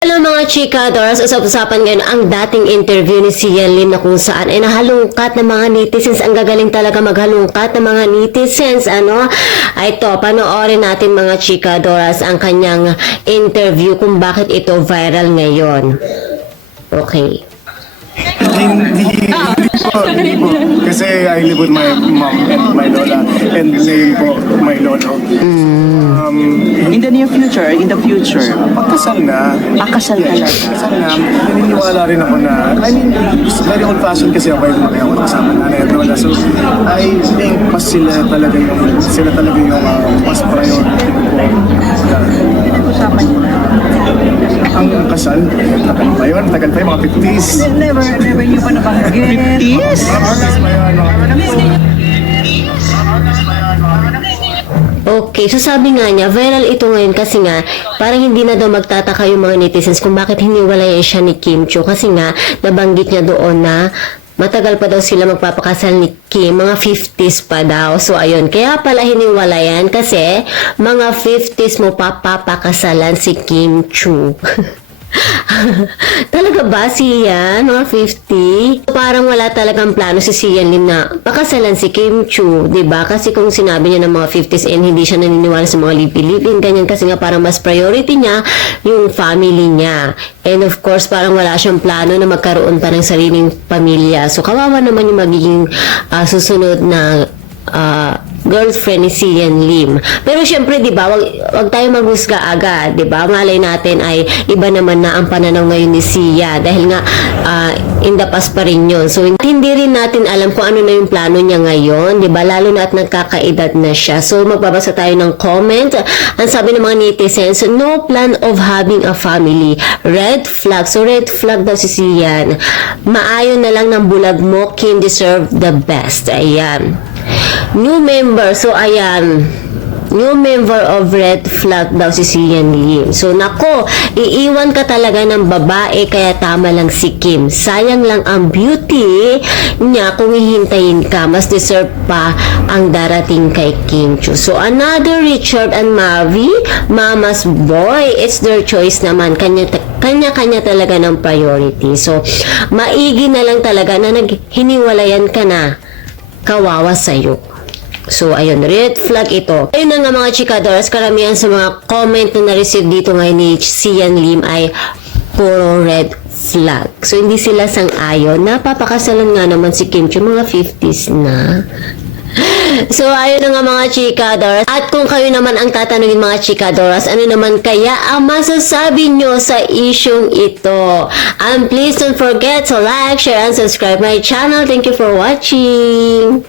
Hello mga chika, Doras, usap-usapan ngayon ang dating interview ni Sian Lim na kung saan ay nahalungkat ng mga netizens. Ang gagaling talaga maghalungkat ng mga netizens. Ay to, panoorin natin mga chika, Doras, ang kanyang interview kung bakit ito viral ngayon. Okay. Hindi po. Kasi I live with my mom and my lola and ngayon po my lolo. In the near future, Pakasal na. kasal ka na. Kasal na. Naniniwala rin ako na, I mean, very old fashioned kasi ako yung lumaki ako kasama nanay at lola. So, I think mas sila talaga yung mas priority ko po. Usapan niyo na. Ang kasal, tagal pa yun, mga 50s. Never niyo pa nabanggit. 50s? Mga 50s pa yun, mga 50s. Okay, so sabi nga niya, viral ito ngayon kasi nga, parang hindi na daw magtataka yung mga netizens kung bakit hiniwalayan siya ni Kim Chiu. Kasi nga, nabanggit niya doon na matagal pa daw sila magpapakasal ni Kim, mga 50s pa daw. So, ayun, kaya pala hiniwalayan kasi mga 50s mo papapakasalan si Kim Chiu. Talaga ba siya? Mga 50? Parang wala talagang plano si Sian Lim na pakasalan si Kim Chiu, diba? Kasi kung sinabi niya ng mga 50s and hindi siya naniniwala sa mga lipi-lipin, ganyan, kasi nga parang mas priority niya yung family niya. And of course, parang wala siyang plano na magkaroon pa ng sariling pamilya. So, kawawa naman yung magiging susunod na girlfriend ni Sian Lim. Pero syempre, 'di ba, wag tayo maghusga agad, 'di ba? Malay natin ay iba naman na ang pananaw ngayon ni Sia dahil nga in the past pa rin 'yon. So hindi rin natin alam kung ano na yung plano niya ngayon, 'di ba? Lalo na at nagkakaedad na siya. So magbabasa tayo ng comment. Ang sabi ng mga netizens, no plan of having a family. Red flag. So red flag daw si Sian. Maayon na lang ng bulag mo, Kim deserve the best. Ayan. New member. So, ayan. New member of red flag daw si Sian Lim. So, nako, iiwan ka talaga ng babae kaya tama lang si Kim. Sayang lang ang beauty niya kung hihintayin ka. Mas deserve pa ang darating kay Kim Chiu. So, another Richard and Mavi, Mama's boy. It's their choice naman. Kanya-kanya talaga ng priority. So, maigi na lang talaga na naghiniwalayan ka na. Kawawa sa'yo. So, ayun, red flag ito. Ayun na nga mga chikadoras, karamihan sa mga comment na na-receive dito ngayon ni Sian Lim ay puro red flag. So, hindi sila sang-ayon. Napapakasalan nga naman si Kim Chiu, mga 50s na. So, ayun na nga mga chikadoras. At kung kayo naman ang tatanungin mga chikadoras, ano naman kaya ang masasabi nyo sa isyong ito? And please don't forget to like, share, and subscribe my channel. Thank you for watching.